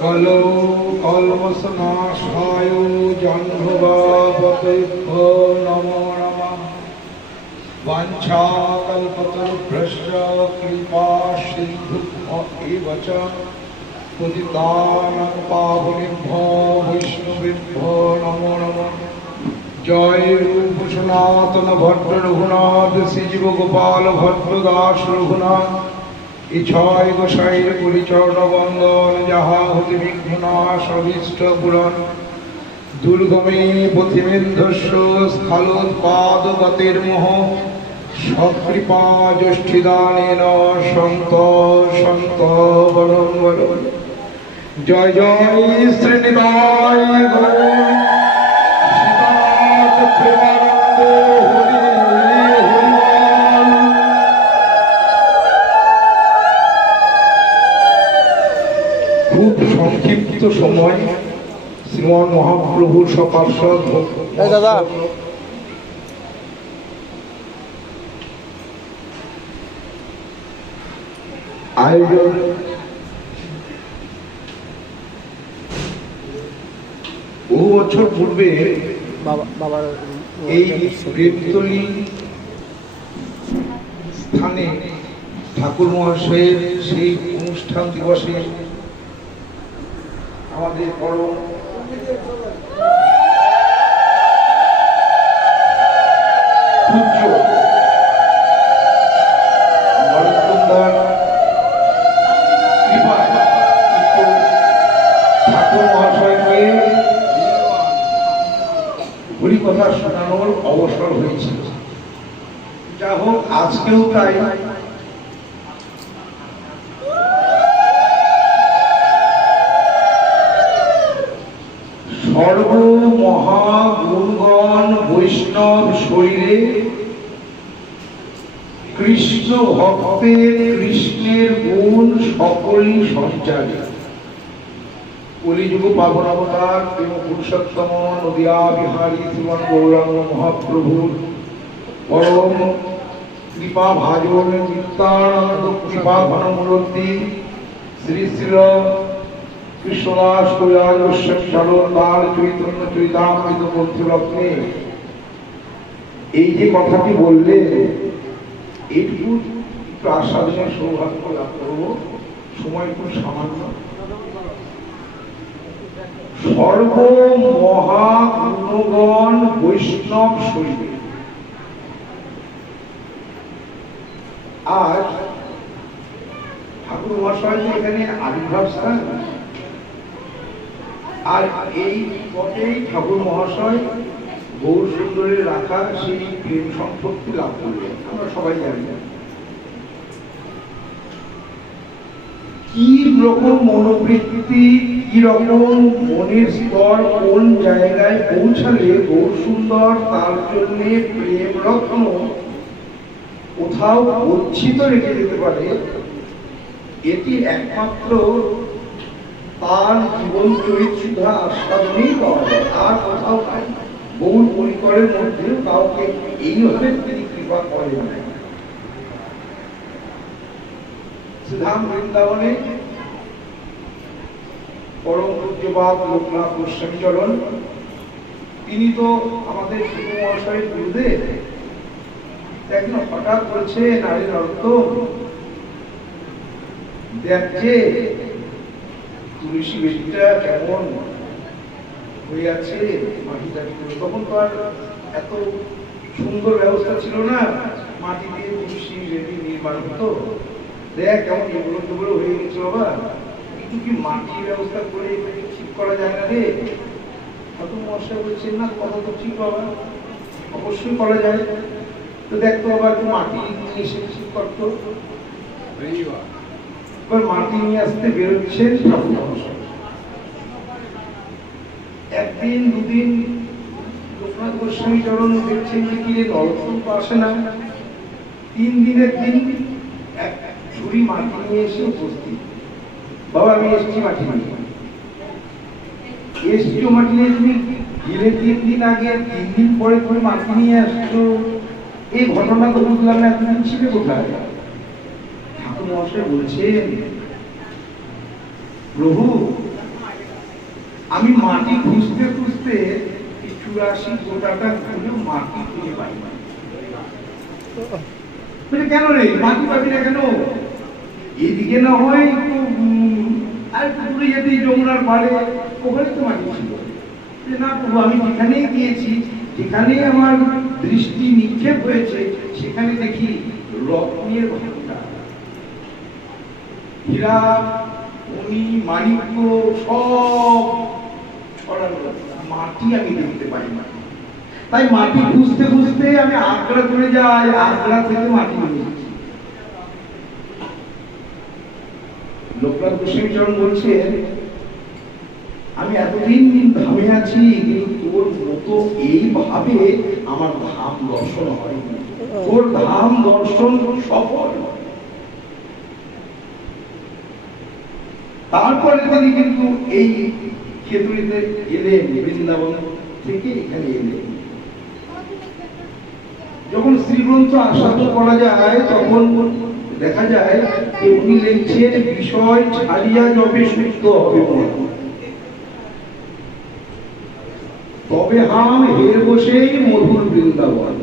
कलौ कल्मषनाशाय जाह्नवापतेभ्यो नमो नमः। वाञ्छाकल्पतरुभ्यश्च कृपा सिन्धुभ्य एव च पतितानां पावनेभ्यो वैष्णवेभ्यो नमो नमः। जय रूप सनातन भट्ट रघुनाथ श्रीजीव गोपाल भट्ट दास रघुनाथ इच्छाय गोसाईर परिचरण बंदन जहा हति विघ्नाश अभीष्ट पुराण दुर्गमे पथिमेन्धस्य स्थलोत्पादगतिर्मोह सत्कृपा ज्येष्ठिदानेन सन्त सन्त वरं वरं। जय जय श्रीनिताय गौर খুব সংক্ষিপ্ত সময় শ্রীমন মহাপ্রভুর সপার্ষদ দাদা আয়োজন বহু বছর পূর্বে এই প্রেমতলী স্থানে ঠাকুর মহাশয়ের সেই অনুষ্ঠান দিবসে আমাদের পরম পূজ্য নরোত্তমদার কৃপায় ঠাকুর মহাশয়কে হরিকথা শোনানোর অবসর হয়েছিল। যা হোক, আজকেও তাই সর্বমহাগুণগণ বৈষ্ণব শরীরে কৃষ্ণ ভক্তের কৃষ্ণের গুণ সকলই সঞ্চারী কলিযুগ পাবন অবতার প্রেম পুরুষোত্তম নদিয়া বিহারী শ্রীমন গৌরাঙ্গ মহাপ্রভুর পরম কৃপা ভাজন নিত্যানন্দ কৃপা ঘনমূর্তি শ্রী শ্রী কৃষ্ণদাস কৈলাস গোস্বামী সাধন তার চৈতন্য চরিতামৃত গ্রন্থরত্নে এই যে কথাটি বললে, এইটুকু একটু আস্বাদনের সৌভাগ্য লাভ করবো। সময় খুব সামান্য। সর্বমহাগুণগণ বৈষ্ণব শরীরে আজ ঠাকুর মহাশয় এখানে আবির্ভাব স্থান, আর এই পথেই ঠাকুর মহাশয় গৌর সুন্দরের রাখা সেই প্রেম সম্পত্তি লাভ করলেন। আমরা সবাই জানি কি রকম মনোবৃত্তি, কি রকম মনের স্তর কোন জায়গায় পৌঁছালে গৌর সুন্দর তার জন্য প্রেম রত্ন কোথাও গচ্ছিত রেখে যেতে পারে। এটি একমাত্র তার জীবন চরিত্র আস্বাদনেই পাওয়া যায়, আর কোথাও পাই। বহু পরিকরের মধ্যে কাউকে এইভাবে তিনি কৃপা করেন না। শ্রীধাম বৃন্দাবনে পরম পূজ্যপাদ লোকনাথ গোস্বামী চরণ, তিনি তো আমাদের ঠাকুর মহাশয়ের গুরুদেব। দেখুন, হঠাৎ করেছে নারীর অর্থ দেখছে তুলসী বেদিটা কেমন হয়ে আছে মাটিটা। তখন তো আর এত সুন্দর ব্যবস্থা ছিল না, মাটি দিয়ে তুলসী বেদি নির্মাণ হতো। দেখ কেমন এগুলো টোগুলো হয়ে গেছে বাবা, একটু কি মাটির ব্যবস্থা করে ঠিক করা যায় না রে? ঠাকুর মহাশয় বলছেন, না কথা তো ঠিক বাবা, অবশ্যই করা যায়। তো দেখতো বাবা, একটু মাটি নিয়ে এসে ঠিক করতো। এবার মাটি নিয়ে আসতে বেরোচ্ছেন ঠাকুর মহাশয়। একদিন দুদিন লোকনাথ গোস্বামী চরণ দেখছেন যে কি রে নরোত্তম তো আসে না। 3 দিনের দিন এক ঝুড়ি মাটি নিয়ে এসে উপস্থিত। বাবা, আমি এসছি মাটি নিয়ে। এসছো মাটি নিয়ে? তুমি গেলে 3 দিন আগে, 3 দিন পরে তুমি মাটি নিয়ে আসছো, এই ঘটনা তো বুঝলাম না। এতদিন ছিলে কোথায়? ঠাকুর মহাশয় বলছেন, প্রভু, আমি মাটি খুঁজতে খুঁজতে 84 গোটাটা খুঁজে মাটি খুঁজে পাই না। কেন রে, মাটি পাবি না কেন? এদিকে না হয় একটু আর দূরে যেতে যমুনার পাড়ে, ওখানে তো মাটি ছিল। না প্রভু, আমি যেখানেই গিয়েছি, যেখানে আমার দৃষ্টি নিক্ষেপ হয়েছে, সেখানে দেখি রত্নের ভাণ্ডার, হীরা মণি মাণিক্য সব ছড়ানো, মাটি আমি দেখতে পাই না। তাই মাটি খুঁজতে খুঁজতে আমি আগ্রা চলে যাই, আগ্রা থেকে মাটি নিয়ে এসেছি। লোকনাথ গোস্বামী চরণ বলছেন, আমি এতদিন ধামে আছি, কিন্তু তোর মতো এইভাবে আমার ধাম দর্শন হয়নি। তোর ধাম দর্শন সফল। তারপরে তিনি কিন্তু এই খেতুড়িতে এলেন, বৃন্দাবন থেকে এখানে এলেন। যখন শ্রীগ্রন্থ আস্বাদন করা যায়, তখন দেখা যায় যে উনি লিখছেন, বিষয় ছাড়িয়া যবে সুস্থ হবে মন, তবে হাম হের বসেই মধুর বৃন্দাবন।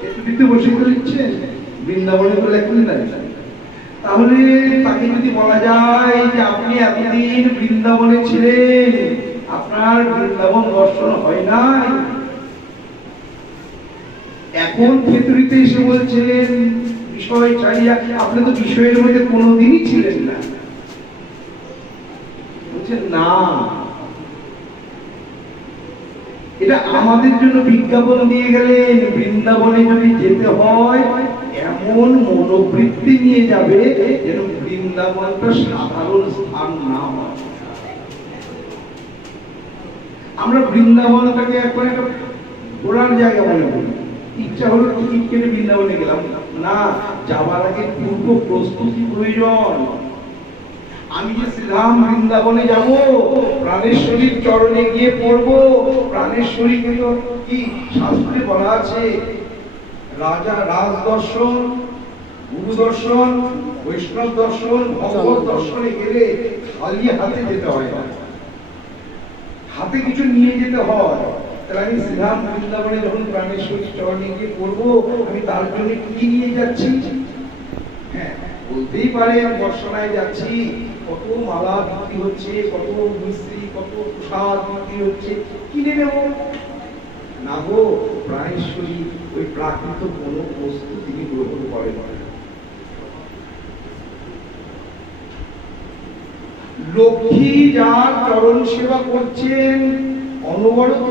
খেতুড়িতে বসে তো লিখছেন, বৃন্দাবনে তো লেখেন না। তাহলে তাকে যদি বলা যায় যে আপনি এতদিন বৃন্দাবনে ছিলেন, আপনার বৃন্দাবন দর্শন হয় নাই, এখন খেতুড়িতে এসে বলছেন বিষয় ছাড়িয়া, আপনি তো বিষয়ের মধ্যে কোনোদিনই ছিলেন না। বলছেন না, এটা আমাদের জন্য বিজ্ঞাপন দিয়ে গেলেন, বৃন্দাবনে যদি যেতে হয় এমন মনোবৃত্তি নিয়ে যাবে যেন বৃন্দাবনটা সাধারণ স্থান না হয়। আমরা বৃন্দাবনটাকে এখন একটা ঘোরার জায়গা মনে করি, ইচ্ছা হলো টিকিট কেটে বৃন্দাবনে গেলাম। না, যাবার আগে পূর্ব প্রস্তুতি প্রয়োজন। আমি যে শ্রীধাম বৃন্দাবনে যাব, প্রাণেশ্বরীর চরণে গিয়ে পড়বো। প্রাণেশ্বরীকে তো কি শাস্ত্রে বলা আছে, রাজা রাজ দর্শন, গুরু দর্শন, বৈষ্ণব দর্শন, ভগবত দর্শনে গেলে খালি হাতে যেতে হয় না, হাতে কিছু নিয়ে যেতে হয়। তাহলে আমি শ্রীধাম বৃন্দাবনে যখন প্রাণেশ্বরীর চরণে গিয়ে পড়বো, আমি তার জন্য কি নিয়ে যাচ্ছি? হ্যাঁ, বলতেই পারে বর্ষণায় যাচ্ছি, কত মালা বিক্রি হচ্ছে, কত মিস্ত্রি, কত প্রসাদ বিক্রি হচ্ছে, কিনে নেব না গো। প্রাণেশ্বরী ওই প্রাকৃত কোন বস্তু তিনি গ্রহণ করেন। লক্ষ্মী যার চরণ সেবা করছেন অনবরত,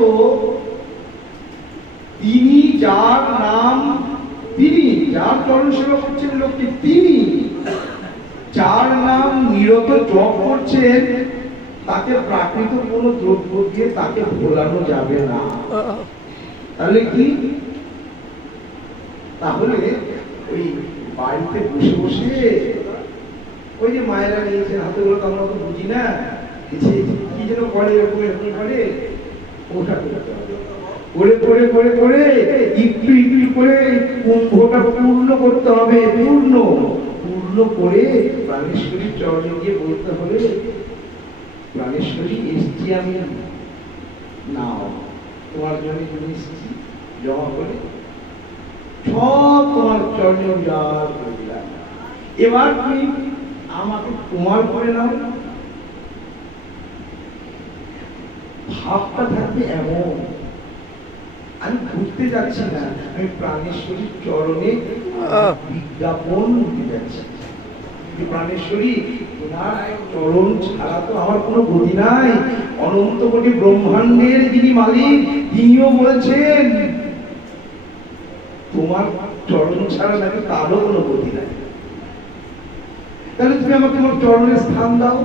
তিনি যার নাম, তিনি যার চরণ সেবা করছেন লক্ষ্মী, তিনি যার নাম নিরত জপ করছেন, তাকে প্রাকৃত কোন দ্রব্য দিয়ে তাকে ভোলানো যাবে না। তাহলে কি? তাহলে ওই বাড়িতে বসে বসে ওই যে মায়েরা নিয়েছেন হাতে, গুলো তো আমরা তো বুঝি না, কি যেন করে, এরকম এরকম করে, ওটা করে করে করে করে একটু একটু করে কুম্ভটা পূর্ণ করতে হবে। পূর্ণ পূর্ণ করে প্রাণেশ্বরীর চরণে গিয়ে বলতে হবে, প্রাণেশ্বরী এসছি আমি, নাও তোমার জন্য জিনিস জমা করে সব তোমার চরণে উজাড় করে দিলাম। এবার তুমি আমাকে তোমার করে নাও। ভাবটা থাকবে এমন, আমি ঘুরতে যাচ্ছি না, আমি প্রাণেশ্বরীর চরণে বিজ্ঞাপন দিতে যাচ্ছি। প্রাণেশ্বরী, তোমার চরণ ছাড়া তো আমার কোনো গতি নাই। অনন্ত কোটি ব্রহ্মাণ্ডের যিনি মালিক, তিনিও বলেছেন তোমার চরণ ছাড়া নাকি তারও কোনো গতি নাই। তাহলে তুমি আমাকে তোমার চরণের স্থান দাও।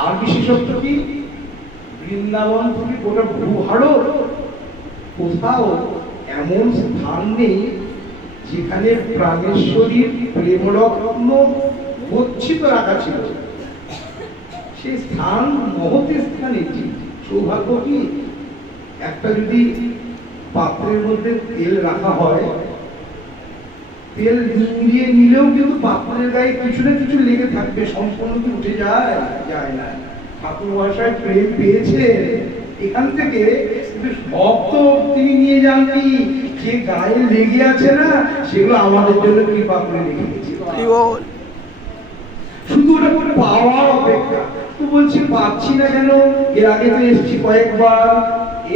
আর বিশেষত্ব কি? বৃন্দাবন থেকে গোটা ভূভারত কোথাও এমন স্থান নেই যেখানে প্রাণেশ্বরীর প্রেমরত্ন গচ্ছিত রাখা ছিল। সেই স্থান মহৎ স্থান। এটি সৌভাগ্য কি, একটা যদি পাত্রের মধ্যে তেল রাখা হয়, তেল নিংড়িয়ে নিলেও কিন্তু পাথরের গায়ে কিছু না কিছু লেগে থাকবে, সম্পূর্ণ কি উঠে যায়? যায় না। ঠাকুর মহাশয় প্রেম পেয়েছে এখান থেকে, কিন্তু সব তো তিনি নিয়ে যাননি। যে গায়ে লেগে আছে না, সেগুলো আমাদের জন্য কৃপা করে রেখে গেছে। শুধু ওটা করে পাওয়ার অপেক্ষা। তো বলছি পাচ্ছি না কেন? এর আগে তো এসেছি কয়েকবার,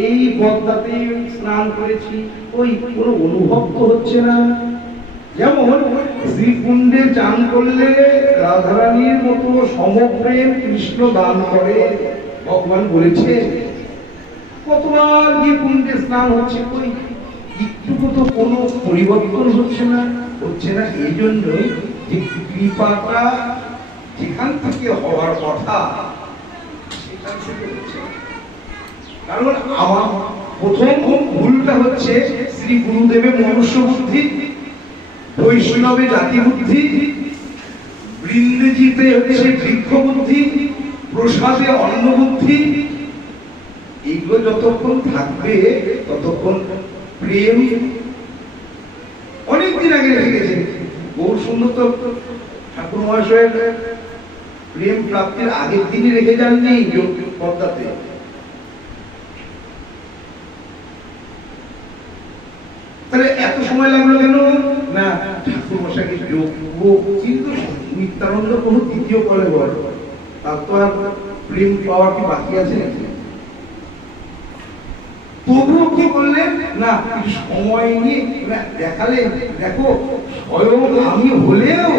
এই পদ্মাতে স্নান করেছি, ওই কোনো অনুভব তো হচ্ছে না। যেমন শ্রীকুণ্ডে চান করলে রাধারানীর মতো সমপ্রেম কৃষ্ণ দান করে ভগবান বলেছে। কতবার গিয়ে কুণ্ডে স্নান হচ্ছে, ওই একটুকু তো কোনো পরিবর্তন হচ্ছে না। হচ্ছে না এই জন্যই যে কৃপাটা যেখান থেকে হওয়ার কথা সেখান থেকে হচ্ছে। কারণ আমার প্রথম ভুলটা হচ্ছে শ্রী গুরুদেবের মনুষ্য বুদ্ধি, বৈষ্ণবে জাতি বুদ্ধি, বৃন্দেজিতে হচ্ছে বৃক্ষ বুদ্ধি, প্রসাদে অন্ন বুদ্ধি। এগুলো যতক্ষণ থাকবে ততক্ষণ প্রেম অনেকদিন আগে রেখে গেছে। বহু সুন্দর তো ঠাকুর মহাশয়ের প্রেম প্রাপ্তির আগের দিনই রেখে যাননি পদ্মাতে। তাহলে এত সময় লাগলো কেন? না, ঠাকুর মশাইকে যোগ্য, কিন্তু নিত্যানন্দ প্রভু দ্বিতীয় কলে বল, তার তো আর প্রেম পাওয়া কি বাকি আছে? তবুও কি বললেন না, সময় নিয়ে দেখালেন, দেখো স্বয়ং আমি হলেও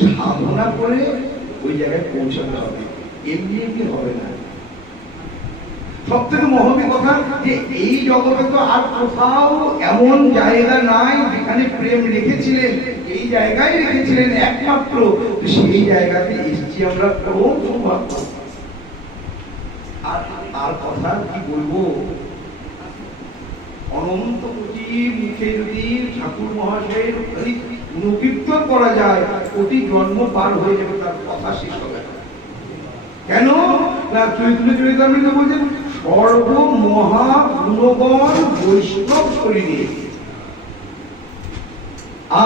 সাধনা করে ওই জায়গায় পৌঁছাতে হবে, এমনি এমনি হবে না। সব থেকে মহৎ কথা যে এই জগতে তো আর কোথাও এমন জায়গা নাই যেখানে প্রেম রেখেছিলেন, এই জায়গায় রেখেছিলেন একমাত্র। সেই জায়গাতে এসেছি আমরা, পরম সৌভাগ্য। আর কথা কি বলবো, অনন্ত কোটি মুখে যদি ঠাকুর মহাশয়ের গুণকীর্তন করা যায়, কোটি জন্ম পার হয়ে যাবে, তার কথা শেষ হবে না। কেন না, চৈতন্য চরিতামৃত বলছেন সর্ব মহা গুণগণ বৈষ্ণব শরীরে।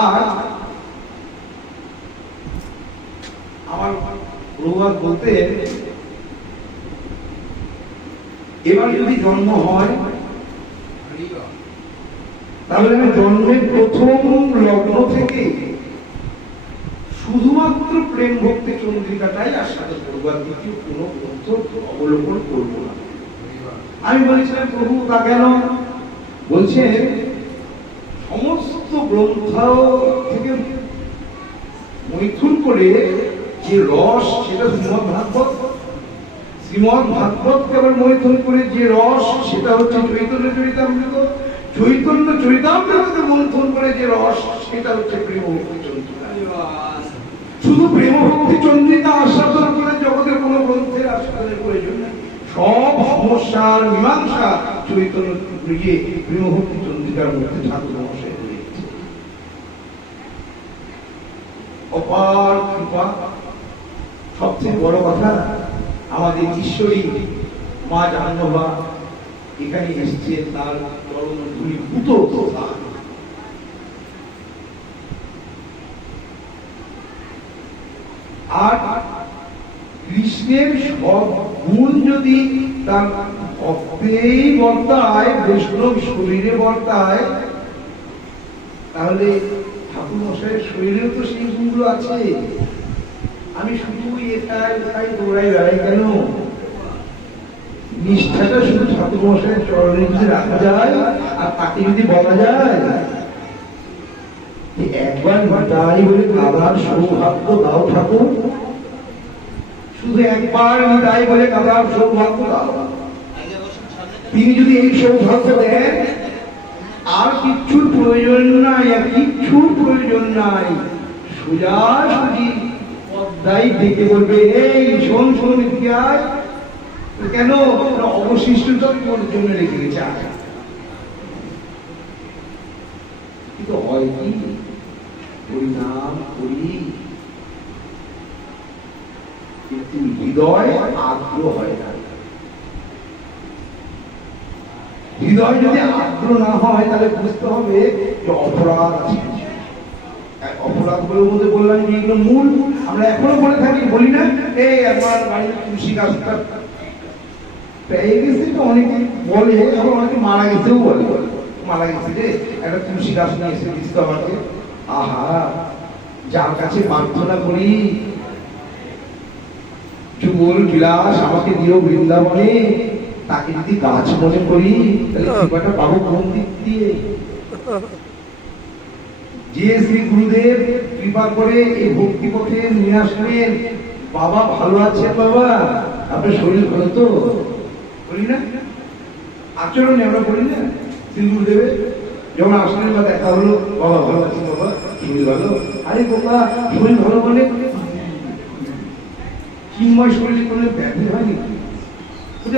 আর আমার প্রভাত বলতে, এবার যদি জন্ম হয় তাহলে আমি জন্মের প্রথম লগ্ন থেকে শুধুমাত্র প্রেম ভক্তি চন্দ্রিকাটাই আস্বাদ করবো, আর দ্বিতীয় কোনো গ্রন্থ অবলম্বন করবো না। আমি বলেছিলাম প্রভু তা কেন? বলছে সমস্ত গ্রন্থ থেকে মৈথুন করে যে রস, সেটা শ্রীমদ ভাগবত, শ্রীমদ ভাগবত কেবল মৈথুন করে যে রস, সেটা হচ্ছে চৈতন্য চরিতামৃত, চৈতন্য চরিতামৃতকে মন্থন করে যে রস, সেটা হচ্ছে প্রেম ভক্তি চন্দ্রিকা। শুধু প্রেম ভক্তি চন্দ্রিকা আস্বাদন করে জগতে কোনো গ্রন্থের আস্বাদনের প্রয়োজন নেই। সব সমস্যার মীমাংসা চৈতন্য প্রেম ভক্তি চন্দ্রিকার মধ্যে ঠাকুর মহাশয় রয়েছে। অপার কৃপা। সবচেয়ে বড় কথা, আমাদের ঈশ্বরী মা জাহ্নবা এখানে এসেছে, তার চরণ ধূলিভূত। আর কৃষ্ণের সব গুণ যদি তার ভক্তেই বর্তায়, বৈষ্ণব শরীরে বর্তায়, তাহলে ঠাকুর মশাইয়ের শরীরেও তো সেই গুণগুলো আছে। আমি শুধু এটাই দৌড়াই বেড়াই কেন? নিষ্ঠাটা শুধু ঠাকুর মশাইয়ের চরণে যদি রাখা যায়, আর তাকে যদি বলা যায় একবার তাই বলে কাদার সৌভাগ্য দাও ঠাকুর, শুধু একবার তাই বলে কাদার সৌভাগ্য দাও, তিনি যদি এই সৌভাগ্য দেন, আর কিচ্ছুর প্রয়োজন নাই, আর কিচ্ছুর প্রয়োজন নাই। সোজাসুজি পদ্মায় ডেকে বলবে, এই শোন শোন ইতিহাস, কেন অবশিষ্টটা তোর জন্য রেখে গেছে। কিন্তু হয় কি, পরিণাম করি কিন্তু হৃদয় আগ্রহ হয় না। হৃদয় যদি আর্দ্র না হয় তাহলে বুঝতে হবে যে অপরাধ আছে। অপরাধ গুলোর মধ্যে বললাম যে এগুলো মূল, আমরা এখনো বলে থাকি, বলি না এই আমার বাড়ির তুলসী গাছটা পেয়ে গেছে, তো অনেকে বলে, আবার অনেকে মারা গেছেও বলে, মারা গেছে রে একটা তুলসী গাছ নিয়ে এসে দিস তো আমাকে। আহা, যার কাছে প্রার্থনা করি যুগল বিলাস আমাকে দিও বৃন্দাবনে, তাকে যদি গাছ মনে করি তাহলে কৃপাটা পাবো কোন দিক দিয়ে? যে শ্রী গুরুদেব কৃপা করে এই ভক্তি পথে নিয়ে আসলেন, বাবা ভালো আছেন, বাবা আপনার শরীর ভালো তো? বলি না আচরণে আমরা বলি না, শ্রী গুরুদেবের যখন আসলেন বা দেখা হলো, বাবা ভালো আছেন, বাবা শরীর ভালো? আরে বাবা শরীর ভালো বলে চিন্ময় শরীরে কোনো ব্যাধি হয়নি?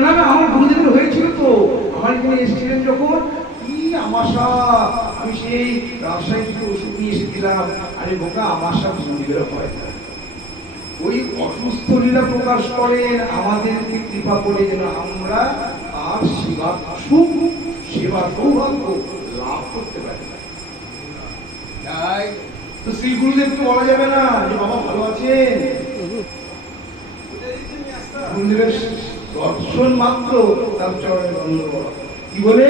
না না, আমার গুরুদেবের হয়েছিল তো, আমার এখানে এসেছিলেন যখন, কি আমাশা, আমি সেই রাজশাহী থেকে ওষুধ নিয়ে এসেছিলাম। আরে বোকা, আমাশা গুরুদেবের হয় না, ওই অসুস্থ লীলা প্রকাশ করেন আমাদেরকে কৃপা করে যেন আমরা তার সেবা সুখ, সেবা সৌভাগ্য লাভ করতে পারি। তাই তো শ্রী গুরুদেবকে বলা যাবে না যে বাবা ভালো আছেন, গুরুদেবের দর্শন মাত্র তার চরণে বন্ধ করা। কি বলে?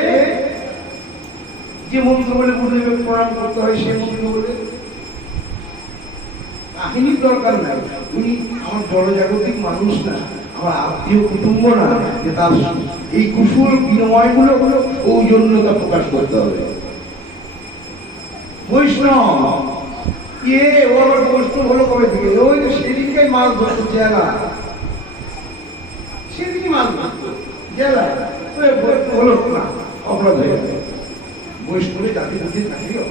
যে মন্ত্র বলে গুরুদেবের প্রণাম করতে হয় সেই মন্ত্র বলে, কাহিনীর দরকার নাই। উনি আমার বড় জাগতিক মানুষ না, আমার আত্মীয় কুটুম্ব না, যে তার এই কুশল বিনিময় গুলো সৌজন্যতা প্রকাশ করতে হবে। বৈষ্ণব কে? ও আবার বৈষ্ণব হলো কবে থেকে? ওই তো সেদিনকে মাছ ধরতো জেলা, সেদিনই মাছ ধরতো জেলা, হলো না, অপরাধ হয়ে গেল। বৈষ্ণবের জাতি বুদ্ধি থাকলেও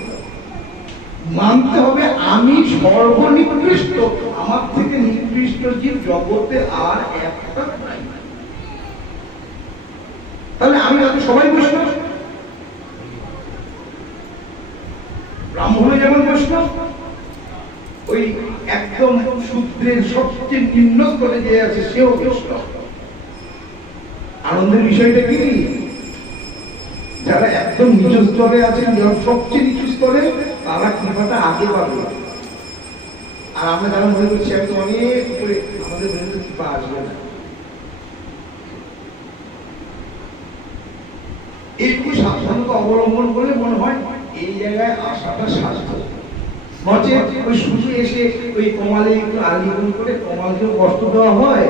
মানতে হবে আমি সর্বনিকৃষ্ট, আমার থেকে নিকৃষ্ট জীব জগতে আর একটা নাই। তাহলে আমি যাতে সবাই বৈষ্ণব, ব্রাহ্মণে যেমন বৈষ্ণব, ওই একদম শূদ্রের সবচেয়ে নিম্ন স্তরে যে আছে সেও বৈষ্ণব। আনন্দের বিষয়টা কি? যারা একদম নিচ স্তরে আছেন, যারা সবচেয়ে নিচু স্তরে, তারা কৃপাটা আগে পাবে। আর আমরা যারা মনে করছি আমি তো অনেক উপরে, আমাদের মনে তো কৃপা আসবে না। এইটুকু সাবধানতা অবলম্বন করলে মনে হয় এই জায়গায় আসাটা সার্থক। নচেত ওই শুধু এসে ওই কমালে একটু আলিঙ্গন করে কমালকেও কষ্ট দেওয়া হয়,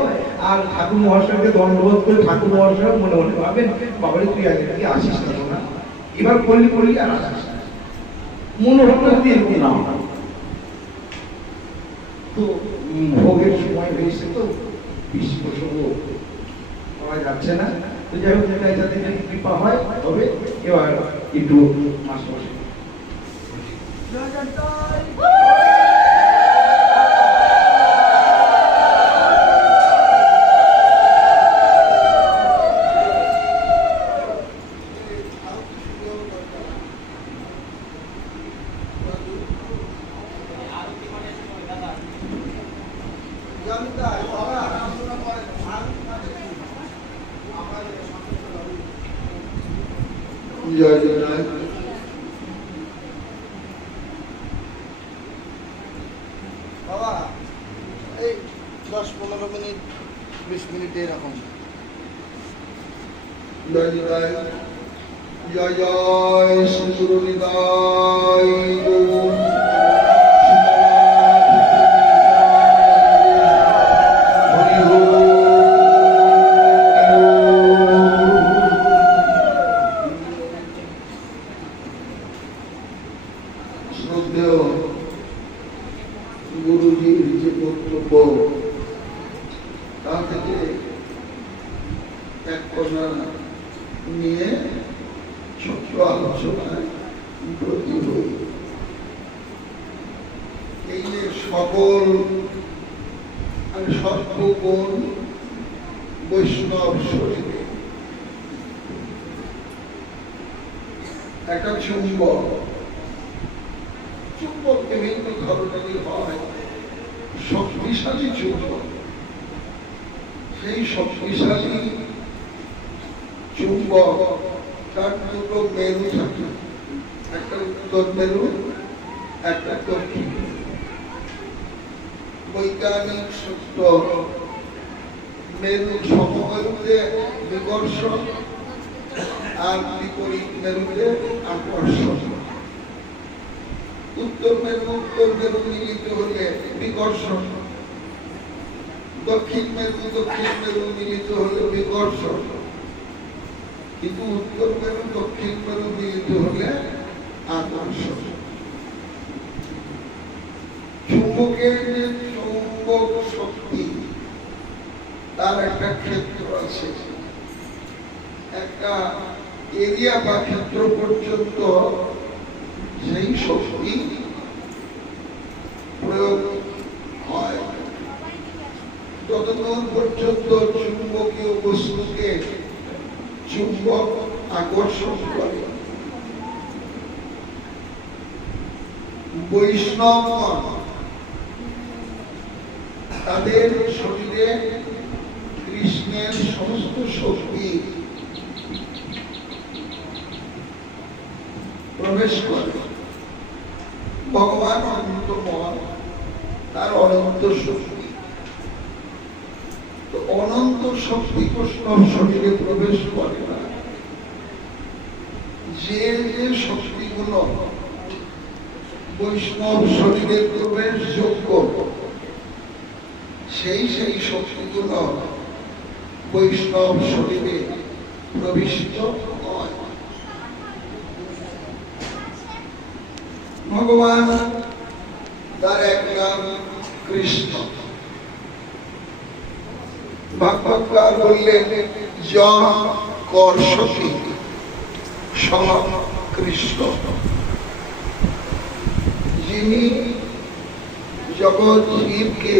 আর ঠাকুর মহাশয়কে দণ্ডবোধ করে ঠাকুর মহাশয় মনে মনে ভাবেন বাবারে তুই আগে থেকে আসিস না, এবার করলি করলি আর আসিস না, মনোভাবটা যদি এরকম না হয়। তো ভোগের সময় হয়েছে, তো বেশি প্রসঙ্গ করা যাচ্ছে না। তো যাই হোক, যাতে যদি কৃপা হয় তবে এবার একটু মাসে মাসে জয় জয় বাবা, এই 10-15 মিনিট 20 মিনিট এরকম। জয় জয় জয় জয় শ্রী গুরু নিতাই গৌর। গুরুজির যে কর্তব্য, তা থেকে এক কন্যা নিয়ে ছোট্ট আলোচনায় ব্রতী হই। এই যে সকল সর্বগুণ বৈষ্ণব শরীরে একটা চুম্বক, চুম্বক বিভিন্ন ধরনের হয়, শক্তিশালী চুম্বক। সেই শক্তিশালী চুম্বক তার দুটো মেরু থাকে, একটা উত্তর মেরু, একটা দক্ষিণ মেরু। বৈজ্ঞানিক সূত্র মেরু সমমেরুতে বিকর্ষণ আর বিপরীত মেরুতে আকর্ষণ। উত্তর মেরু মিলিত হলে বিকর্ষণ, দক্ষিণ মেরু মিলিত হলে বিকর্ষণ। কিন্তু উত্তর মেরু দক্ষিণ মেরু মিলিত হলে আকর্ষণ। চুম্বকের যে চুম্বক শক্তি তার একটা ক্ষেত্র আছে, একটা এরিয়া বা ক্ষেত্র পর্যন্ত সেই শক্তি প্রয়োগ হয়। যতদূর পর্যন্ত চুম্বকীয় বস্তুকে চুম্বক আকর্ষণ করে। বৈষ্ণবগণ তাদের শরীরে কৃষ্ণের সমস্ত শক্তি প্রবেশ করে। ভগবান অনন্তময়, তার অনন্ত শক্তি। তো অনন্ত শক্তি বৈষ্ণব শরীরে প্রবেশ করে না। যে যে শক্তিগুলো বৈষ্ণব শরীরে প্রবেশ যোগ্য, সেই সেই শক্তিগুলো বৈষ্ণব শরীরে প্রবিষ্ট হয়। ভগবান, তার এক নাম কৃষ্ণ। ভাগবতকার বললেন জন কর্ষতি সম কৃষ্ণ। যিনি জগৎ জীবকে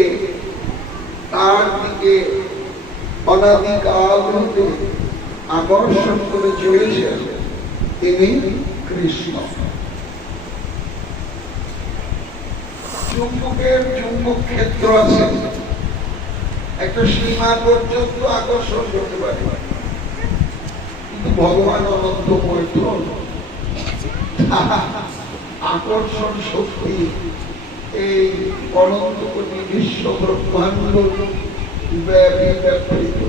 তার দিকে অনাদিকাল হতে আকর্ষণ করে চলেছেন, তিনি কৃষ্ণ। চুম্বকের চুম্বক ক্ষেত্র আছে, একটা সীমা পর্যন্ত আকর্ষণ করতে পারে, কিন্তু ভগবান অনন্তময় তো আকর্ষণ শক্তি এই অনন্ত কোটি বিশ্ব ব্রহ্মাণ্ড ব্যাপৃত।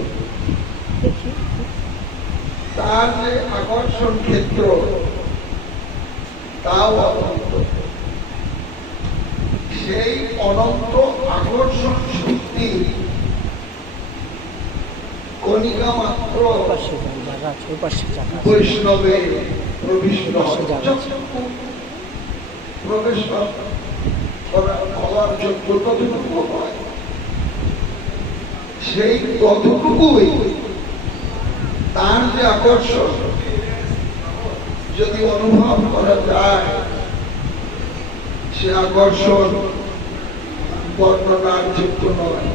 তার যে আকর্ষণ ক্ষেত্র তাও অনন্ত। সেই অনন্ত আকর্ষণ শক্তি কণিকা মাত্র বৈষ্ণবে প্রবিষ্ট প্রবেশ করার যোগ্য ততটুকু হয়। সেই ততটুকুই তার যে আকর্ষণ যদি অনুভব করা যায়, সে আকর্ষণ বর্ণনার যোগ্য নয়।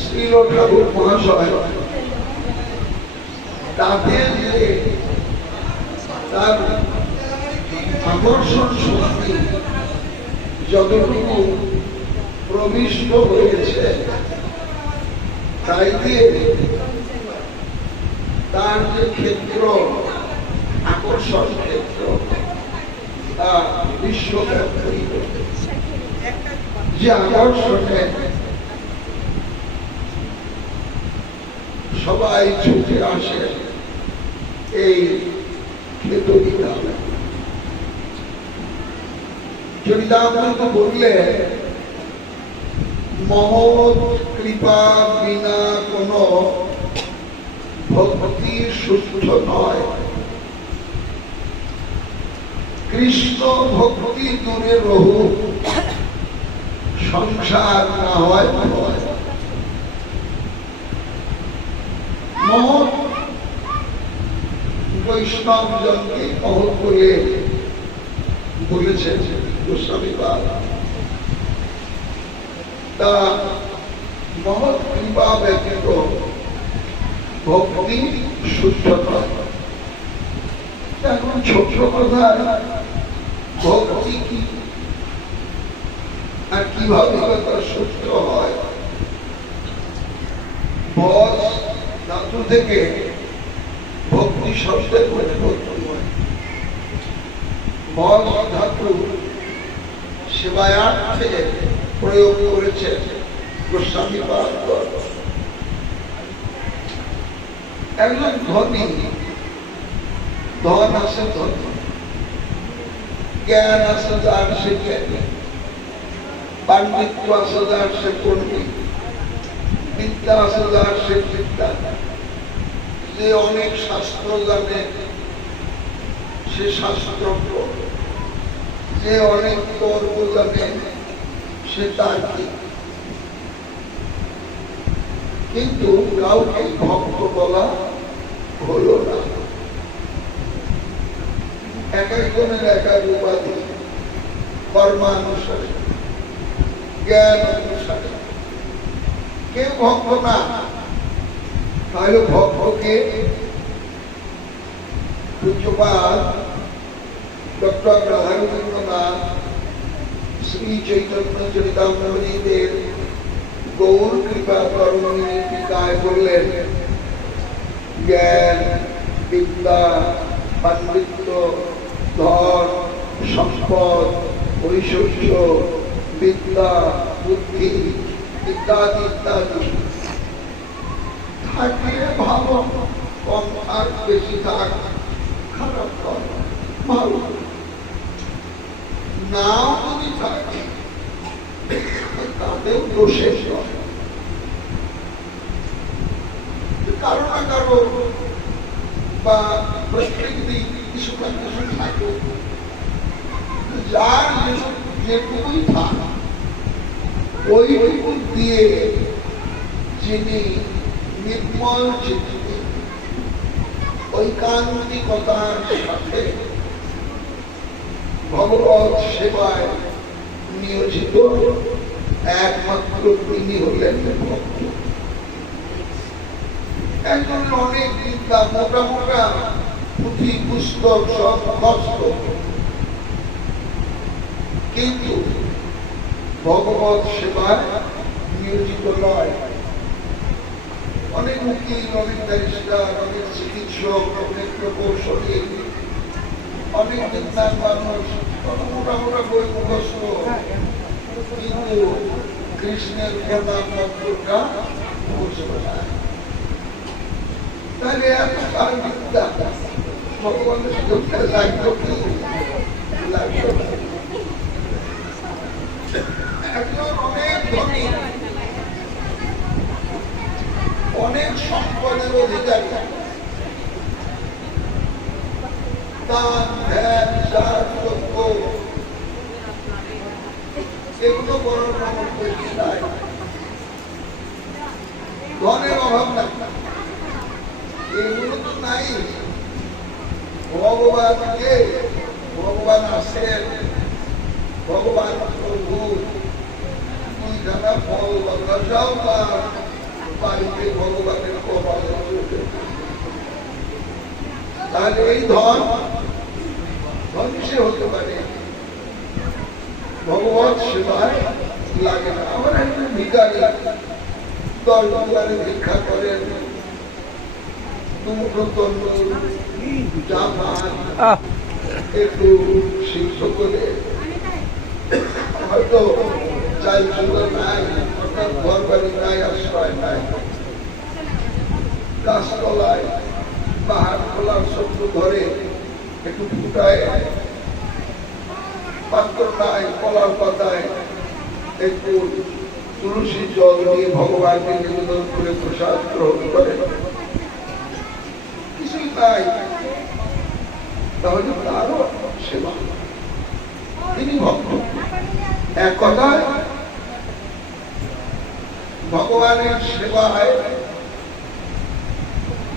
শ্রীল ঠাকুর মহাশয় তাদের যে তার আকর্ষণ শক্তি যতটুকু প্রবিষ্ট হয়েছে, তাই দিয়ে তার যে ক্ষেত্র আকর্ষণ ক্ষেত্র তা বিশ্বব্যাপী, যে আকর্ষণে সবাই ছুটে আসে এই চরিতামৃত বললে মহৎ কৃপা বিনা কোন ভক্তি শুদ্ধ নয়। কৃষ্ণ ভক্তি দূরে রহু, সংসার না হয় ভয়। মহৎ বৈষ্ণব জনকে মহৎ বলে বলেছেন গোস্বামী বাবা। তা মহৎ কৃপা ব্যতীত ভক্তি শুদ্ধ নয়। এখন ছোট কথা, ভক্তি কি আর কিভাবে শুদ্ধ হয়? বস ধাতু থেকে ভক্তি শব্দের মধ্যে ভক্তিময় মল ধাতু সেবায়ার্থে প্রয়োগ করেছে গোস্বামী পাদ। একজন ধনী, ধন আছে ধন, জ্ঞান আছে যার সে জ্ঞানী, পাণ্ডিত্য আছে যার সে পণ্ডিত, বিদ্যা আছে যার সে বিদ্যা, যে অনেক শাস্ত্র জানে সে শাস্ত্রজ্ঞ, যে অনেক তর্ক জানে সে তার্কিক। কিন্তু কাউকে ভক্ত বলা হলো না। এক একজনের এক এক উপাধি, কর্মানুসারে, জ্ঞান অনুসারে। কেউ ভক্ত না, তাহলে ভক্তকে পূজ্যপাদ ডক্টর রাধারবীন্দ্রনাথ শ্রী চৈতন্য চরিতামৃতের গৌর কৃপা করমণি টিকায় বললেন, জ্ঞান, বিদ্যা, পাণ্ডিত্য, ধন, সম্পদ, ঐশ্বর্য, বিদ্যা, বুদ্ধি ইত্যাদি ইত্যাদি থাকলে ভালো, কম থাক বেশি থাক খারাপ কর ভালো, নাও যদি থাকে তাদের দোষের কারো না কারো বা প্রত্যেক দিন কিছু না কিছু থাকে, যার যেটুকুই থাক ওইটুকু দিয়ে যিনি নির্মল চিত্তে ঐকান্তিকতার সাথে ভগবত সেবায় নিয়োজিত একমাত্র তিনি হলেন ভক্ত। একজন অনেক বিদ্যা, মোটা মোটা পুঁথি পুস্তক সব কষ্ট, কিন্তু ভগবত সেবায় নিয়োজিত নয়। অনেক উকিল, অনেক ব্যারিস্টার, অনেক চিকিৎসক, অনেক প্রকৌশলী, অনেক বিদ্যান মানুষ, মোটা মোটা বই মুখস্থ, কিন্তু কৃষ্ণের প্রধান মন্ত্রটা বুঝবে না। তাহলে এত তার বিদ্যা ভগবানের চোখে লাগলো কি লাগলো না। একজন অনেক ধনী, অনেক সম্পদের অধিকারী, দান ধ্যান চার যজ্ঞ এগুলো করার কোনো প্রয়োজন নাই, ধনের অভাব নাই, এগুলো তো নাই। ভগবানকে, ভগবান আছেন, ভগবান প্রভু, দুই জানা ফল বাজাও তার বাড়িতে ভগবানের কপাল, তাহলে এই ধন ধনী হতে পারে, ভগবত সেবায় লাগে না। আমার একজন ভিখারি দল দুয়ারে ভিক্ষা করেন, দুমুঠো তন্ডুল জামা একটু সিদ্ধ করে, হয়তো চাল চুলা নাই, অর্থাৎ ঘর বাড়ি নাই, আশ্রয় নাই, গাছতলায় পাহাড় খোলার শব্দ ধরে একটু ফুটায়, পাত্র নাই, কলার পাতায় একটু তুলসী জল দিয়ে ভগবানকে নিবেদন করে প্রসাদ গ্রহণ করে, কিছুই নাই, তাহলে তারও সেবা, তিনি ভক্ত। এক কথায় ভগবানের সেবায়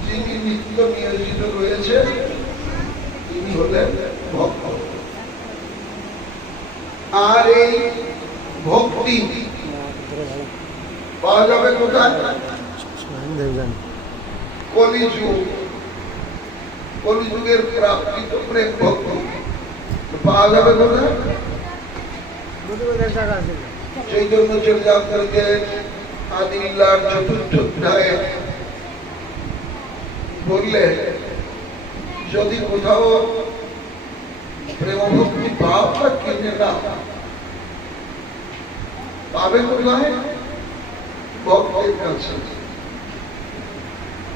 যিনি নিত্য নিয়োজিত রয়েছে তিনি হলেন ভক্ত। আর এই ভক্তি পাওয়া যাবে কোথায়? কলিযুগ, কলিযুগের প্রাপ্তিত প্রেম ভক্তি পাওয়া যাবে কোথায়? চৈতন্য চরিতামৃতের আদি লীলার চতুর্থ অধ্যায়ে বললে যদি কোথাও প্রেমভক্তি পাও বা কিনে না পাবে কোথায়? ভক্তের কাছে।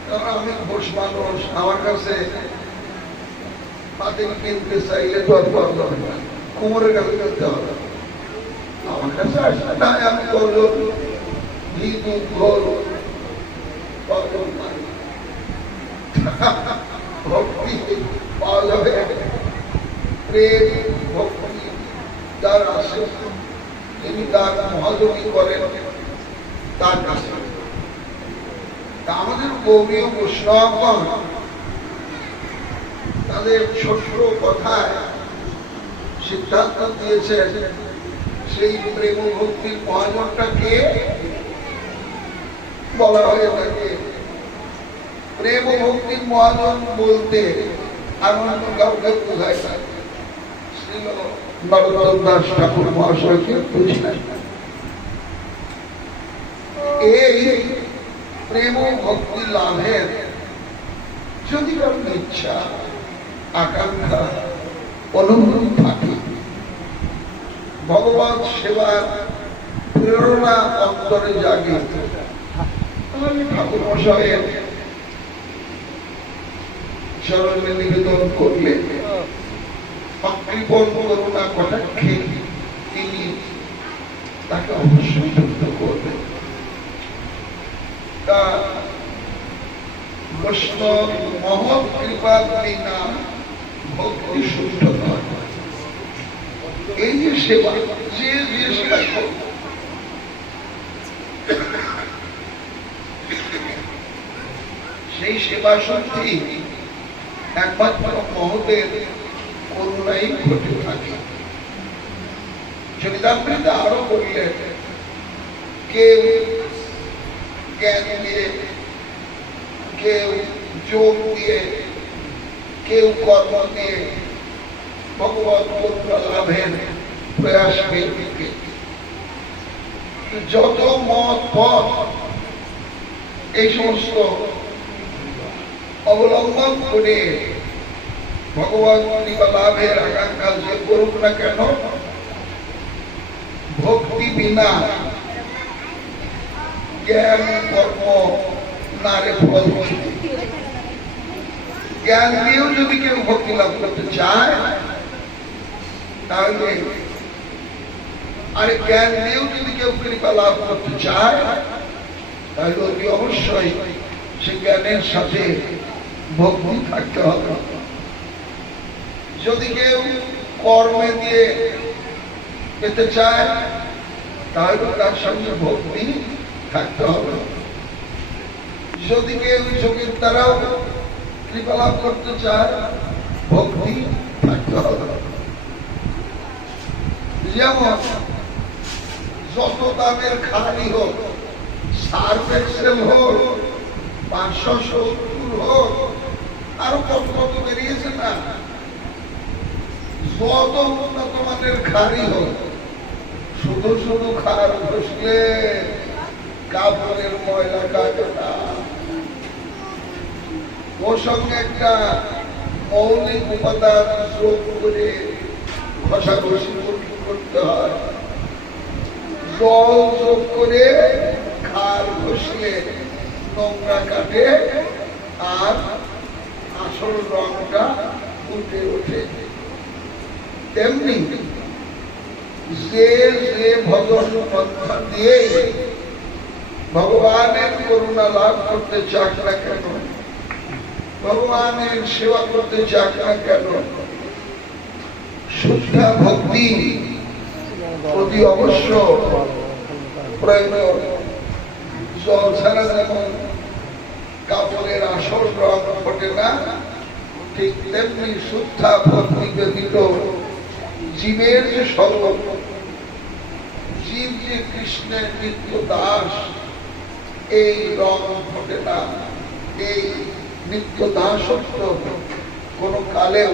কারণ আমি ঘোষ মানুষ, আমার কাছে পাতিল কিনতে চাইলে তো আর পাওয়া যাবে না, কুমোরের কাছে কিনতে হবে। আমার কাছে আসলে না, আমি করল হিন্দু ঘর ভক্তি পাওয়া যাবে, প্রেম ভক্তি যার আছে, তিনি তার মহাজনী করেন তার কাছে। আমাদের গৌরীয় বৈষ্ণবগণ তাদের ছোট্ট কথায় সিদ্ধান্ত দিয়েছেন সেই প্রেম ভক্তির মহাজনটাকে বলা হয়ে থাকে। প্রেম ভক্তির মহাজন বলতে এমন কাউকে বোঝায় না, শ্রীল নরোত্তম দাস ঠাকুর মহাশয়কে বুঝিলেন। এই প্রেম ভক্তি লাভের যদি কারণ ইচ্ছা আকাঙ্ক্ষা অনুভূতি থাকে, ভগবান সেবার প্রেরণা অন্তরে জাগে, তাহলে ঠাকুর মশাইয়ের চরণে নিবেদন করলে অকৃপণ করুণা কটাক্ষে তিনি তাকে অবশ্যই যুক্ত করবেন। তা বৈষ্ণব মহৎ কৃপা বিনা ভক্তি শুদ্ধ নয়। এই যে সেবা, যে সেবা করবে সেই সেবা সত্যি একমাত্র মহতের করুণাই ঘটে থাকে। চরিতামৃতে আরো বললেন, কেউ জ্ঞান দিয়ে, কেউ যোগ দিয়ে, কেউ কর্ম দিয়ে ভগবান করুণা লাভের প্রয়াস পেয়ে যত মত পথ এই সমস্ত অবলম্বন করে ভগবান কৃপা লাভের আকাঙ্ক্ষা যে করুক না কেন, ভক্তি বিনা জ্ঞান কর্ম নারে ফল। জ্ঞান দিয়েও যদি কেউ ভক্তি লাভ করতে চায় তাহলে, আর জ্ঞান দিয়েও যদি কেউ কৃপা লাভ করতে চায় তাহলে অতি অবশ্যই সে জ্ঞানের সাথে ভক্তি থাকতে হবে। যদি কেউ কর্মে দিয়ে পেতে চায় তাহলে তার সঙ্গে ভক্তি থাকতে হবে। যদি কেউ যোগের দ্বারাও কৃপা লাভ করতে চায় ভক্তি থাকতে হবে। যেমন যত দামের খালি হোক, সার্ফ এক্সেল হোক, 570 হোক, আরো কত কত বেরিয়েছে না, যত উন্নত মানের খালি হোক, শুধু শুধু খার ঘষলে কাপড়ের ময়লা কাটে না। ওর সঙ্গে একটা মৌলিক উপাদান যোগ করে ঘষাঘষি করতে হয়। জল যোগ করে খার ঘষলে নোংরা কাটে আর আসল রংটা উঠে ওঠে। তেমনি যে যে ভজন পন্থা দিয়ে ভগবানের করুণা লাভ করতে চাক না কেন, ভগবানের সেবা করতে চাক না কেন, শুদ্ধা ভক্তি অতি অবশ্য প্রয়োজন। জল ছাড়া যেমন কাপড়ের আসল রং ফোটে না, ঠিক তেমনি শুদ্ধা ভক্তি ব্যতীত জীবের যে স্বরূপ, জীব যে কৃষ্ণের নিত্য দাস, এই রং ফোটে না। এই নিত্য দাসত্ব কোন কালেও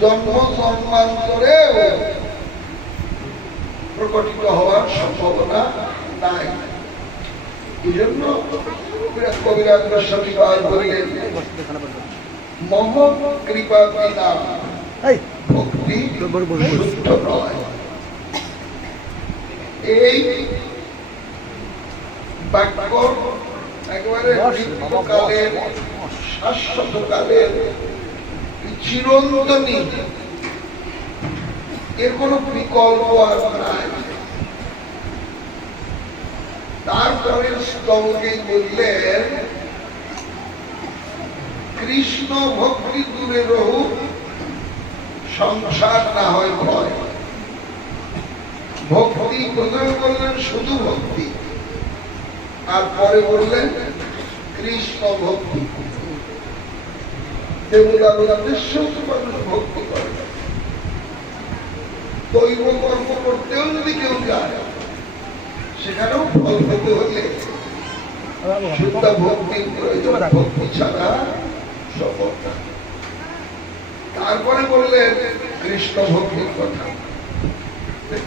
জন্ম জন্মান্তরেও প্রকটিত হওয়ার সম্ভাবনা নাই। এই জন্য কবিরাজ গোস্বামী বার বললেন মম কৃপা বিনা ভক্তি শুদ্ধ নয়। এই বাক্য একেবারে কালের শাশ্বত কালের চিরন্তনী, এর কোন বিকল্প আর নাই। তারপরে স্তবকেই বললেন কৃষ্ণ ভক্তি দূরে রহু, সংসার না হয় ভয়। ভক্তি প্রথমে বললেন শুধু ভক্তি, আর পরে বললেন কৃষ্ণ ভক্তি। দেবতার উদ্দেশ্য মানুষ ভক্তি করে, দৈব কর্ম করতেও যদি কেউ যায় সেখানেও ফল পেতে হলে শুদ্ধ ভক্তির প্রয়োজন, ভক্তি ছাড়া সম্ভব না। তারপরে বললেন কৃষ্ণ ভক্তির কথা।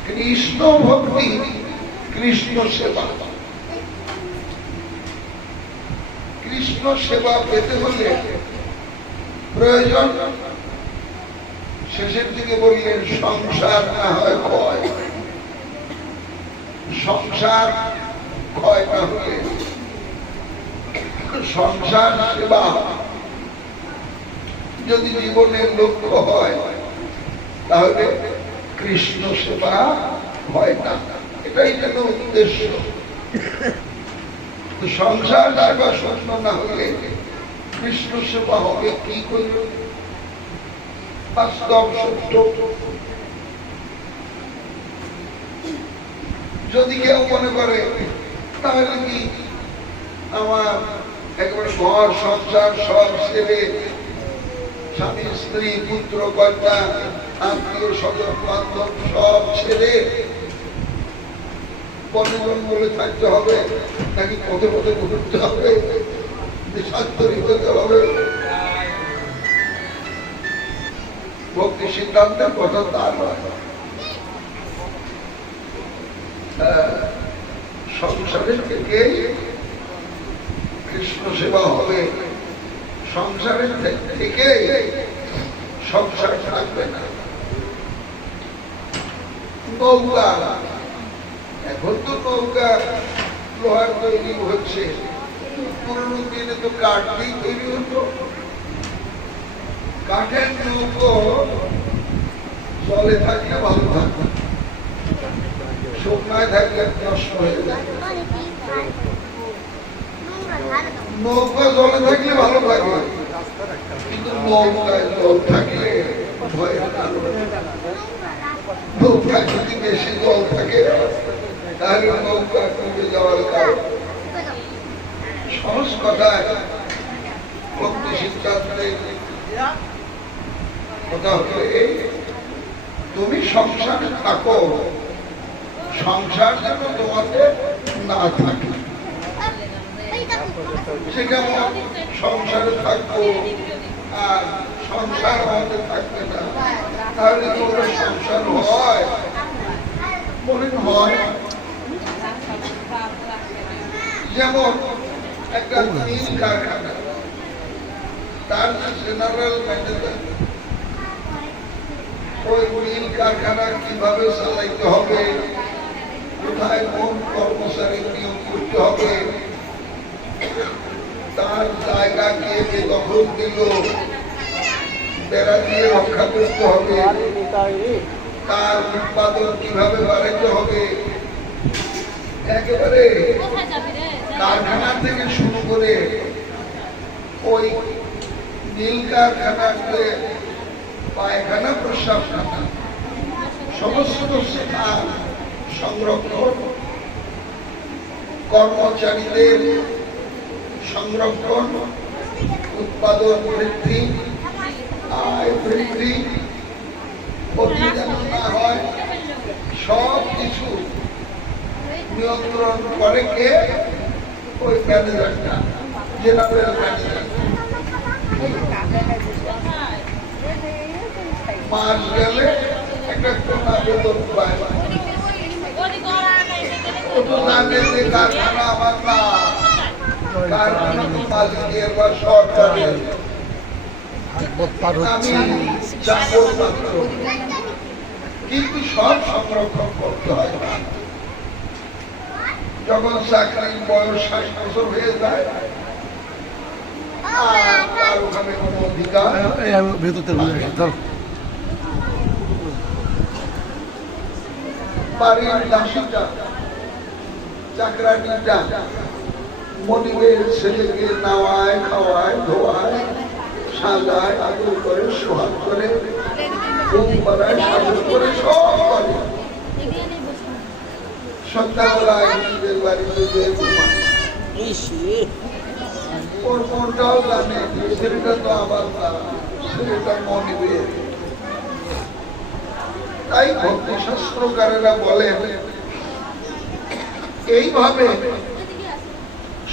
কৃষ্ণ ভক্তি কৃষ্ণ সেবা, কৃষ্ণ সেবা পেতে হলে প্রয়োজন, শেষের দিকে বললেন সংসার না হয় ক্ষয়। সংসার ক্ষয় না হলে সংসার সেবা যদি জীবনের লক্ষ্য হয় তাহলে কৃষ্ণ সেবা হয় না, এটাই যেন উদ্দেশ্য। সংসার সেবা শূন্য না হলে কৃষ্ণ সেবা হবে কি করল? বাস্তব সত্য। যদি কেউ মনে করে তাহলে কি আমার একেবারে ঘর সংসার সব ছেড়ে, স্বামী স্ত্রী পুত্র কন্যা আত্মীয় স্বজন বান্ধব সব ছেড়ে বনে জঙ্গলে থাকতে হবে, নাকি পথে পথে ঘুরতে হবে, দেশান্তরিত হতে হবে? ভক্তি সিদ্ধান্তের কথা তা নয়। সংসারের থেকে কৃষ্ণ সেবা হবে, সংসারের থেকে সংসার থাকবে না। নৌকা, এখন তো নৌকা লোহার তৈরি হচ্ছে, পুরনো দিনে তো কাঠ দিয়ে তৈরি হতো। কাঠের নৌকো জলে থাকলে ভালো থাকবে, শুকনায় থাকলে নষ্ট হয়ে যায়। নৌকা জলে থাকলে ভালো থাকে, কিন্তু নৌকায় জল থাকলে ভয় না। নৌকায় যদি বেশি জল থাকে তাহলে নৌকা ডুবে যাওয়ার কারণ। সহজ কথায় ভক্তি সিদ্ধান্তের কথা হলো এই, তুমি সংসারে থাকো, সংসার যেন তোমাকে না থাকে। সে কেমন সংসারে থাকবো আর সংসার আমাদের থাকবে না, তাহলে তোমার সংসার হয়? বলেন হয়। যেমন একটা মিল কারখানা, তার জেনারেল ম্যানেজার ওই মিল কারখানা কিভাবে চালাইতে হবে, কোথায় কোন কর্মচারী নিয়োগ করতে হবে, তার জায়গা কে দখল দিল, বেড়া দিয়ে রক্ষা করতে হবে, তার উৎপাদন কিভাবে বাড়াইতে হবে, একেবারে কারখানা থেকে শুরু করে ওই মিল কারখানাতে পায়খানা প্রস্রাবখানা সমস্ত স্থান সংরক্ষণ, কর্মচারীদের সংরক্ষণ, উৎপাদন বৃদ্ধি, আয় বৃদ্ধি, ক্ষতি যেন না হয়, সব কিছু নিয়ন্ত্রণ করে কে? ওই ম্যানেজারটা, জেনারেল ম্যানেজার। মাস গেলে একটা কোনা বেতন পায়, কত তো জানে যে কারখানা আমার না, কারখানা তো মালিকের বা সরকারের, আমি চাকর মাত্র। কিন্তু সব সংরক্ষণ করতে হয় না। যখন চাকরির বয়স 60 বছর হয়ে যায় আর তার ওখানে কোনো অধিকার বাড়ির দাসীটা চাকরানিটা মনিবের ছেলেকে নাওয়ায় খাওয়ায় ধোয়ায় সাজায় আদর করে সোহাগ করে ঘুম পাড়ায় শাসন করে সব করে। সন্ধ্যাবেলায় নিজের বাড়িতে যে ঘুমায় ওর মনটাও জানে ছেলেটা তো আমার না, ছেলেটা মনিবের। তাই ভক্তি শাস্ত্রকারেরা বলেন এইভাবে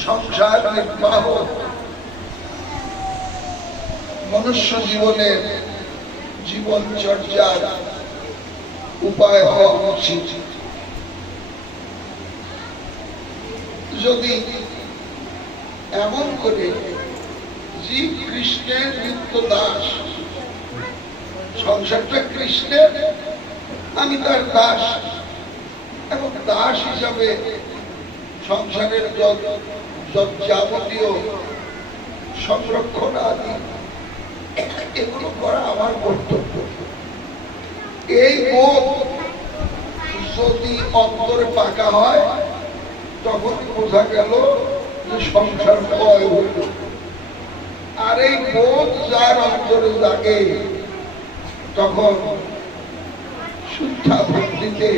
সংসার নির্বাহ মনুষ্য জীবনের জীবনচর্যার উপায় হওয়া উচিত। যদি এমন করে জীব কৃষ্ণের নিত্য দাস, সংসারটা কৃষ্ণের, আমি তার দাস, এবং দাস হিসাবে সংসারের যাবতীয় সংরক্ষণ আদি এগুলো করা আমার কর্তব্য। এই বোধ যদি অন্তরে পাকা হয় তখন বোঝা গেল যে সংসার ক্ষয় হইল। আর এই বোধ যার অন্তরে জাগে তখন শুদ্ধা ভক্তিতে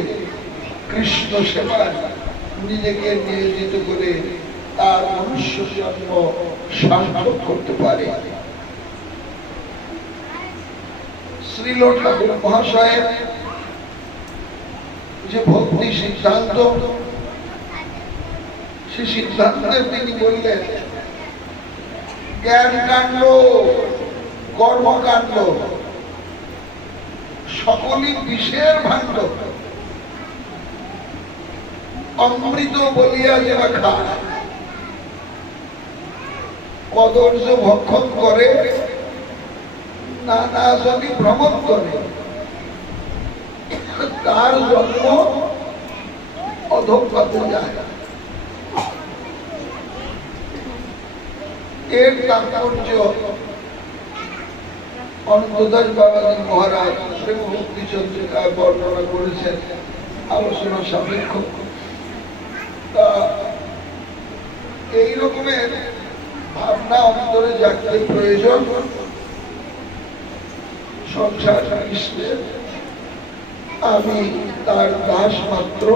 কৃষ্ণ সেবায় নিজেকে নিয়োজিত করে তার মনুষ্য জন্ম সার্থক করতে পারে। শ্রীল ঠাকুর মহাশয়ের যে ভক্তি সিদ্ধান্ত, সে সিদ্ধান্তে তিনি বললেন জ্ঞান কাণ্ড কর্মকাণ্ড সকলই বিষের ভাণ্ড, অমৃত বলিয়া যারা খায় কদর্য ভক্ষণ করে, নানা জনি ভ্রমণ করে, তার জন্ম অধঃপথে যায়। এর তাৎপর্য অনন্তদাস বাবাজি মহারাজ প্রেম ভক্তি চন্দ্রিকায় বর্ণনা করেছেন, আলোচনা সাপেক্ষ। এই রকমের ভাবনা অন্তরে জাগতে প্রয়োজন। সংসার কৃষ্ণের, আমি তার দাস মাত্র,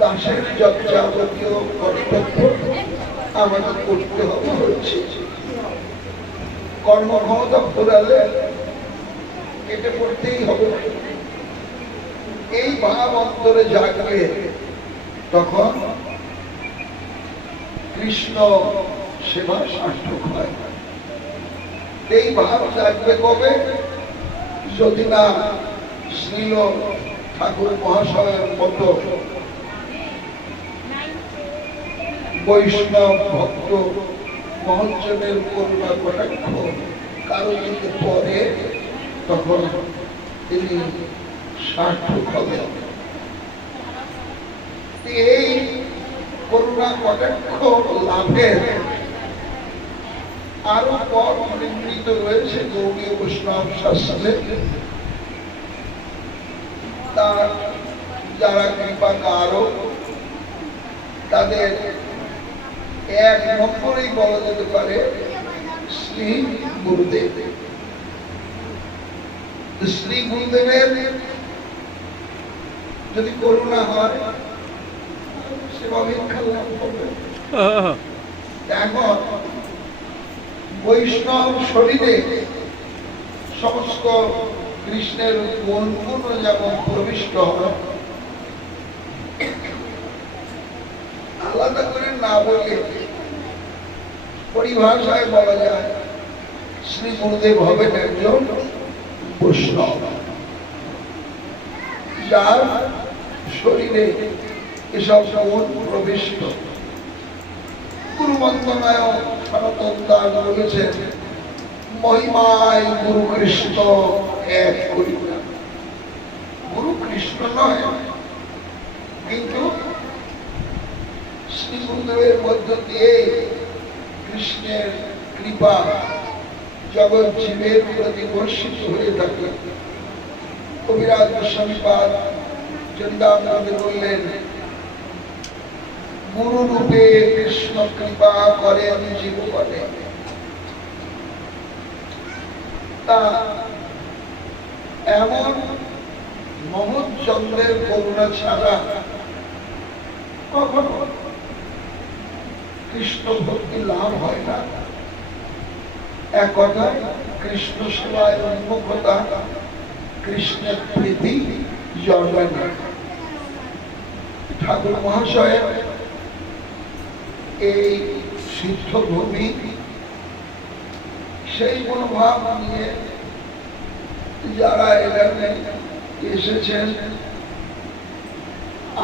দাসের যাবতীয় কর্তব্য আমাকে করতে হবে হচ্ছে কর্মক্ষমতা ফুরালে কেটে পড়তেই হবে। এই ভাব অন্তরে জাগলে তখন কৃষ্ণ সেবা সার্থক হয়। এই ভাব জাগবে কবে? যদি না শ্রীল ঠাকুর মহাশয়ের মতো বৈষ্ণব ভক্ত মহজ্জনের করুণা কটাক্ষ কারো যদি পরে, তখন তিনি সার্থক হবেন। এই করুণা কটাক্ষ লাভের আরো পথ নির্মিত রয়েছে গৌড়ীয় বৈষ্ণব শাস্ত্রে। তার যারা কৃপা কারো তাদের এক নম্বরেই বলা যেতে পারে শ্রী গুরুদেব। শ্রী গুরুদেবের যদি করুণা হয় সেবা ভিক্ষা লাভ করবে। এখন বৈষ্ণব শরীরে সমস্ত কৃষ্ণের গুণ যেমন প্রবিষ্ট হয়, আলাদা করে না বলে পরিভাষায় বলা যায় শ্রী গুরুদেব হবেন একজন বৈষ্ণব, যার শরীরে এসব মন প্রবিষ্ট। গুরু বন্দনায় সনাতন দাস বলেছেন, মহিমায় গুরু কৃষ্ণ এক করিয়া। গুরু কৃষ্ণ নয়, কিন্তু শ্রী গুরুদেবের মধ্য দিয়ে কৃষ্ণের কৃপা জগৎ জীবের প্রতি বর্ষিত হয়ে থাকে। কবিরাজ গোস্বামীপাদ চন্দামৃতে বললেন, গুরু রূপে কৃষ্ণ কৃপা করেন জীবনে। তা এমন মহৎ চন্দ্রের করুণা ছাড়া কখনো কৃষ্ণ ভক্তি লাভ হয় না। এক কথায় কৃষ্ণ সেবায় উন্মুখতা, কৃষ্ণের প্রীতি জন্মায় না। ঠাকুর মহাশয় এই সিদ্ধ ভূমি সেই মনোভাব নিয়ে যারা এখানে এসেছেন,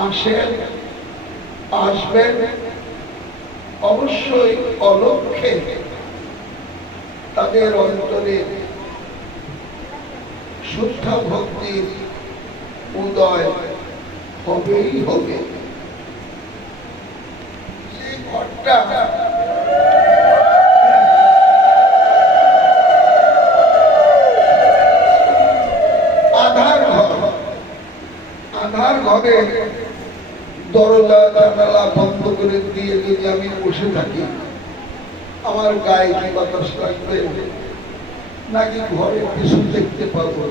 আসেন, আসবেন, অবশ্যই অলক্ষ্যে তাদের অন্তরে শুদ্ধ ভক্তির উদয় হবেই হবে। যে ঘরটা আধার ঘরে দরজা জানালা বন্ধ করে দিয়ে যদি আমি বসে থাকি, আমার গায়ে কি বাতাস লাগবে, নাকি ঘরের কিছু দেখতে পাবো?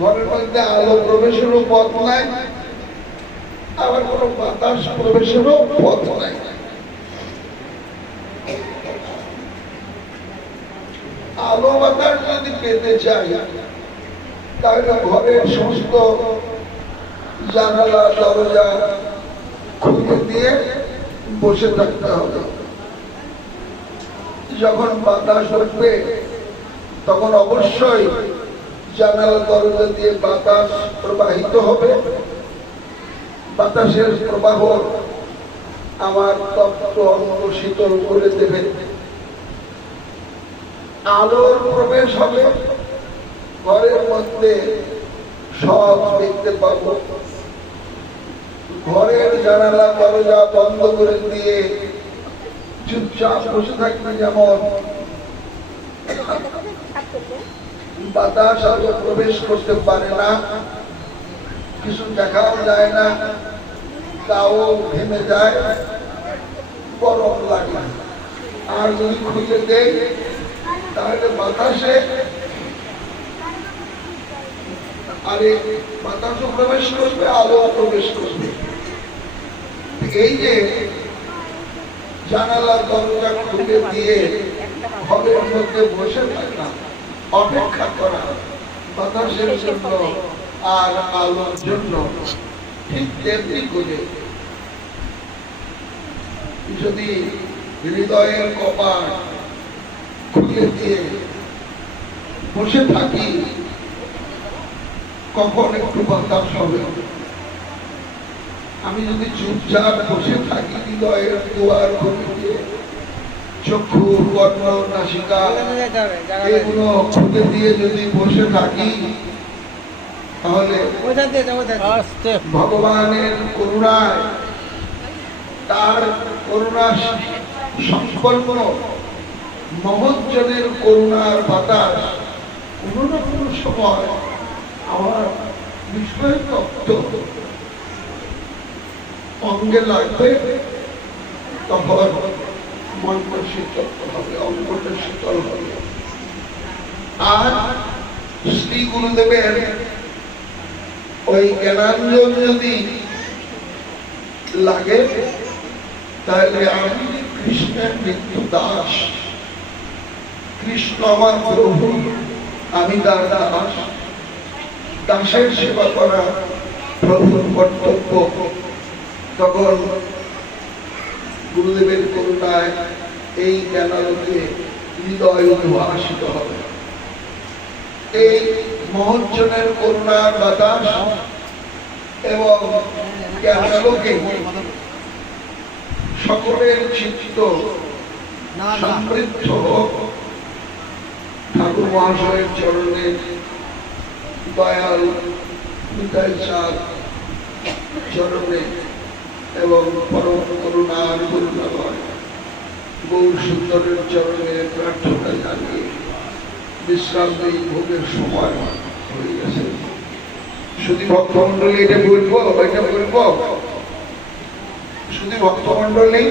ঘরের মধ্যে আলো প্রবেশেরও পথ নাই, আবার কোনো বাতাস প্রবেশেরও পথ নাই। আলো বাতাস যদি পেতে চাই, তাহলে ঘরের সমস্ত জানালা দরজা খুলে দিয়ে বসে থাকতে হবে। যখন বাতাস উঠবে তখন অবশ্যই জানালা দরজা দিয়ে বাতাস প্রবাহিত হবে। বাতাসের প্রবাহ আমার তপ্ত অঙ্গ শীতল করে দেবে। আলোর প্রবেশ হবে, ঘরের মধ্যে সব দেখতে পাবো। ঘরের জানালা দরজা বন্ধ করে দিয়ে চুপচাপ বসে থাকবে, যেমন বাতাস আলো প্রবেশ করতে পারে না, কিছু দেখাও যায় না, তাও ঘেমে যায়, গরম লাগে। আর যদি খুলে দেয় তাহলে বাতাসে আরে বাতাসও প্রবেশ করবে, আলো প্রবেশ করবে। এই যে জানালার দরজা খুলে দিয়ে ঘরের মধ্যে বসে থাকা, অপেক্ষা করা বাতাসের জন্য আর আলোর জন্য, ঠিক তেমনি করে যদি হৃদয়ের কপাট খুলে দিয়ে বসে থাকি, কখন একটু বাতাস হবে। আমি যদি চুপচাপ বসে থাকি, হৃদয়ের দুয়ার খুলে দিয়ে চক্ষু, কর্ণ, নাসিকা এগুলো খুলে দিয়ে যদি বসে থাকি, তাহলে ভগবানের করুণায়, তার করুণা সংকল্প, মহৎজনের করুণার বাতাস কোনো না কোনো সময় আমার বিষয় তত্ত্ব অঙ্গে লাগবে, তখন মনটা শীতল হবে, অঙ্গটা শীতল হবে। আর শ্রী গুরুদেবের ওই জ্ঞানাঞ্জন যদি লাগে, তাহলে আমি কৃষ্ণের নিত্য দাস, কৃষ্ণ আমার প্রভু, আমি তার দাস। দাসের সেবা করা প্রভুর কর্তব্য। তখন গুরুদেবের করুণায় এই জ্ঞানালোকে হৃদয় উদ্ভাসিত হবে। এই মহজ্জনের করুণার বাতাস এবং জ্ঞানালোকে সকলের চিত্ত সমৃদ্ধ হোক ঠাকুর মহাশয়ের চরণে দয়াল নিতাই চাঁদ চরণে এবং পরম করুণার করুণাময় গৌর সুন্দরের চরণে প্রার্থনা জানিয়ে বিশ্রাম নেই, ভোগের সময় হয়ে গেছে। শুধু ভক্তমন্ডলী এটা বলবো, শুধু ভক্তমন্ডলী